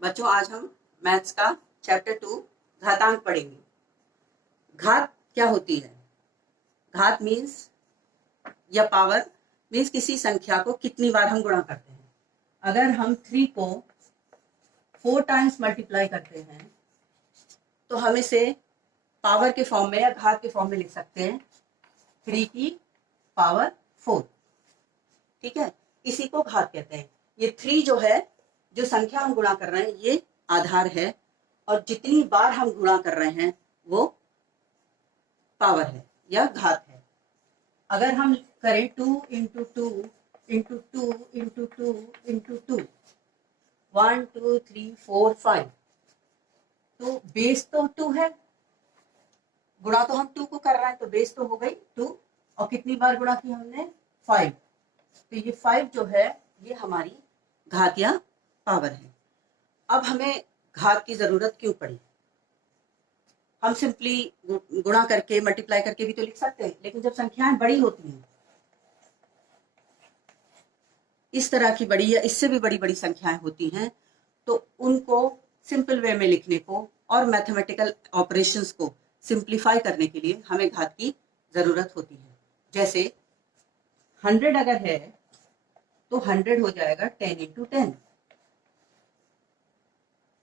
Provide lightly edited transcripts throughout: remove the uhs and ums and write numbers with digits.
बच्चों, आज हम मैथ्स का चैप्टर 2 घातांक पढ़ेंगे। घात क्या होती है? घात मीन्स या पावर मीन्स किसी संख्या को कितनी बार हम गुणा करते हैं। अगर हम 3 को 4 टाइम्स मल्टीप्लाई करते हैं तो हम इसे पावर के फॉर्म में या घात के फॉर्म में लिख सकते हैं 3 की पावर 4। ठीक है, इसी को घात कहते हैं। ये 3 जो है, जो संख्या हम गुणा कर रहे हैं, ये आधार है और जितनी बार हम गुणा कर रहे हैं वो पावर है या घात है। अगर हम करें 2 इंटू 2 इंटू 2 इंटू 2 इंटू 2 1 2 3 4 5, तो बेस तो 2 है, गुणा तो हम 2 को कर रहे हैं तो बेस तो हो गई 2, और कितनी बार गुणा की हमने 5, तो ये 5 जो है ये हमारी घात या पावर है। अब हमें घात की जरूरत क्यों पड़ी? हम सिंपली गुणा करके मल्टीप्लाई करके भी तो लिख सकते हैं, लेकिन जब संख्याएं बड़ी होती हैं, इस तरह की बड़ी या इससे भी बड़ी बड़ी संख्याएं होती हैं, तो उनको सिंपल वे में लिखने को और मैथमेटिकल ऑपरेशंस को सिंप्लीफाई करने के लिए हमें घात की जरूरत होती है। जैसे 100 अगर है तो 100 हो जाएगा 10 इंटू 10,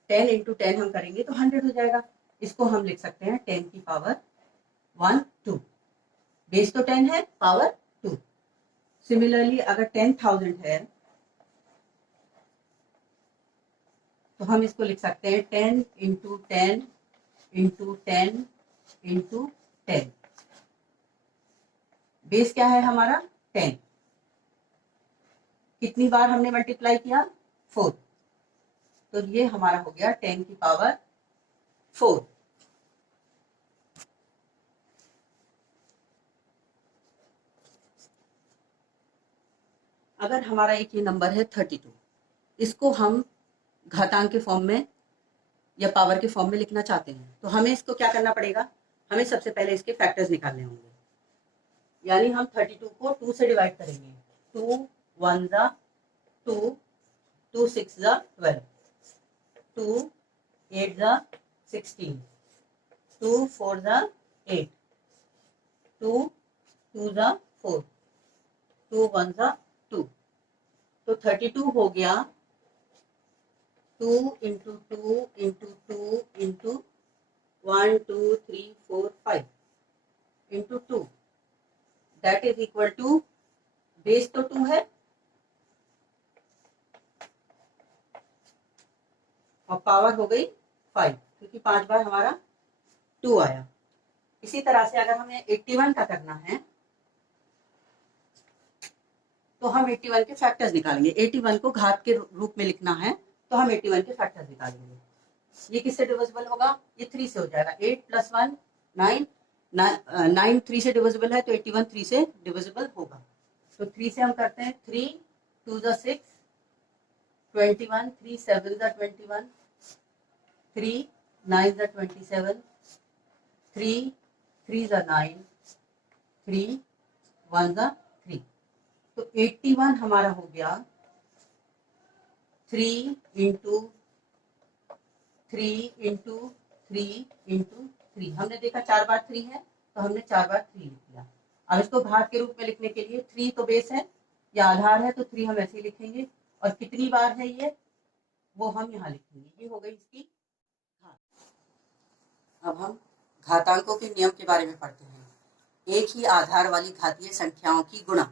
10 इंटू 10 हम करेंगे तो 100 हो जाएगा। इसको हम लिख सकते हैं 10 की पावर 1 2, बेस तो 10 है, पावर 2। सिमिलरली अगर 10,000 है तो हम इसको लिख सकते हैं 10 इंटू 10 इंटू 10 इंटू 10, बेस क्या है हमारा 10, कितनी बार हमने मल्टीप्लाई किया 4, तो ये हमारा हो गया 10 की पावर 4। अगर हमारा एक ये नंबर है 32, इसको हम घातांक के फॉर्म में या पावर के फॉर्म में लिखना चाहते हैं, तो हमें इसको क्या करना पड़ेगा? हमें सबसे पहले इसके फैक्टर्स निकालने होंगे। यानी हम 32 को 2 से डिवाइड करेंगे। 2 1 जा 2, 2 6 जा 12, 2 8 जा 16, 2 4 जा 8, 2 2 जा 4, 2 1 जा 2, तो 32 हो गया 2 into 2 into 2 into 1 2 3 4 5 into 2, that is equal to, base तो 2 है और पावर हो गई 5, क्योंकि 5 बार हमारा 2 आया। इसी तरह से अगर हमें 81 का करना है तो हम 81 के फैक्टर्स निकालेंगे। 81 को घात के रूप में लिखना है तो हम 81 के फैक्टर्स निकालेंगे। ये किससे डिविजिबल होगा? ये 3 से हो जाएगा। 8 + 1 9, 9 3 से डिविजिबल है तो 81 3 से डिविजिबल होगा। तो 3 से हम करते हैं 3 2 जा 6, 21 3 7 जा 21, 3 9 जा 27, 3 3 जा 9, 3 1 जा 3, तो 81 हमारा हो गया 3 इंटू 3 इंटू 3 इंटू 3। हमने देखा 4 बार 3 है तो हमने 4 बार 3 लिख दिया। अब इसको घात के रूप में लिखने के लिए 3 तो बेस है या आधार है, तो 3 हम ऐसे ही लिखेंगे, और कितनी बार है ये वो हम यहाँ लिखेंगे। ये हो गई इसकी घात। अब हम घातांकों के नियम के बारे में पढ़ते हैं। एक ही आधार वाली घातीय संख्याओं की गुणा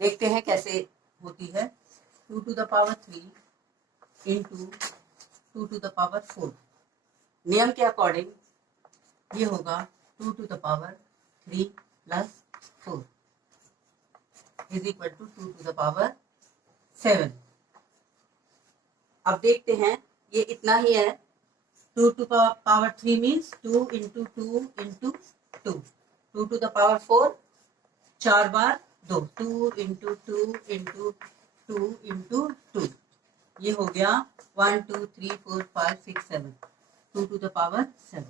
देखते हैं कैसे होती है। 2 to the power 3 into 2 to the power 4, नियम के अकॉर्डिंग ये होगा 2 to the power 3 plus 4 is equal to 2 to the power 7। अब देखते हैं ये इतना ही है। 2 to power 3 means 2 into 2 into 2, 2 to the power 4 4 बार 2, 2 इंटू 2 इंटू 2 इंटू 2, ये हो गया 1 2 3 4 5 6 7, 2 टू द पावर 7।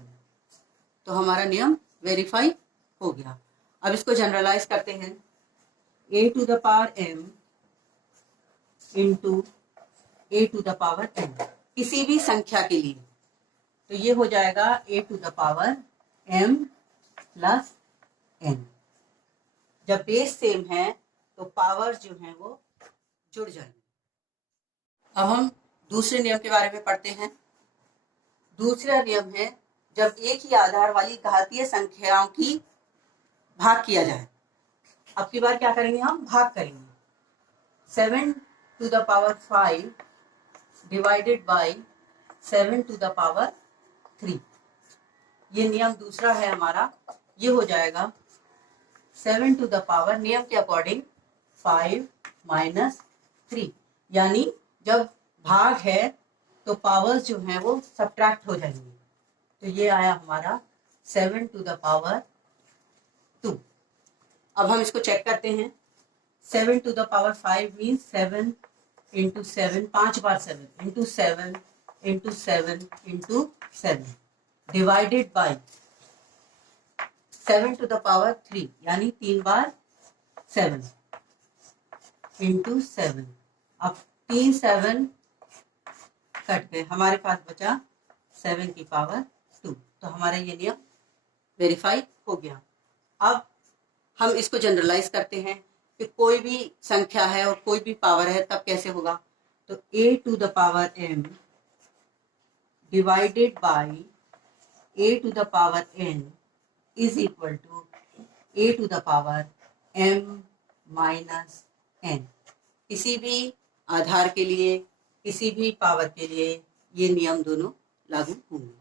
तो हमारा नियम वेरीफाई हो गया। अब इसको जनरलाइज करते हैं। a to the power m into a to the power n, किसी भी संख्या के लिए, तो ये हो जाएगा a to the power m plus n। जब बेस सेम है तो पावर जो है वो जुड़ जाएंगे। अब हम दूसरे नियम के बारे में पढ़ते हैं। दूसरा नियम है जब एक ही आधार वाली घातीय संख्याओं की भाग किया जाए। अब की बार क्या करेंगे, हम भाग करेंगे। 7 to the power 5 divided by 7 to the power 3। ये नियम दूसरा है हमारा। ये हो जाएगा 7 टू द पावर, नियम के अकॉर्डिंग 5 माइनस 3, यानी जब भाग है तो पावर्स जो हैं वो सब्ट्रैक्ट हो जाएंगे। तो ये आया हमारा 7 टू द पावर 2। अब हम इसको चेक करते हैं। 7 to the power 5 means 7 into 7, 5 बार 7 into 7 into 7 into 7 divided by 7 to the power 3, यानी 3 बार 7 इंटू 7। अब 3 7 कट गए, हमारे पास बचा 7 की पावर 2। तो हमारा ये नियम वेरीफाई हो गया। अब हम इसको जनरलाइज करते हैं कि कोई भी संख्या है और कोई भी पावर है तब कैसे होगा। तो a to the power m divided by a to the power n is equal to a to the power m minus n। किसी भी आधार के लिए, किसी भी पावर के लिए ये नियम दोनों लागू होंगे।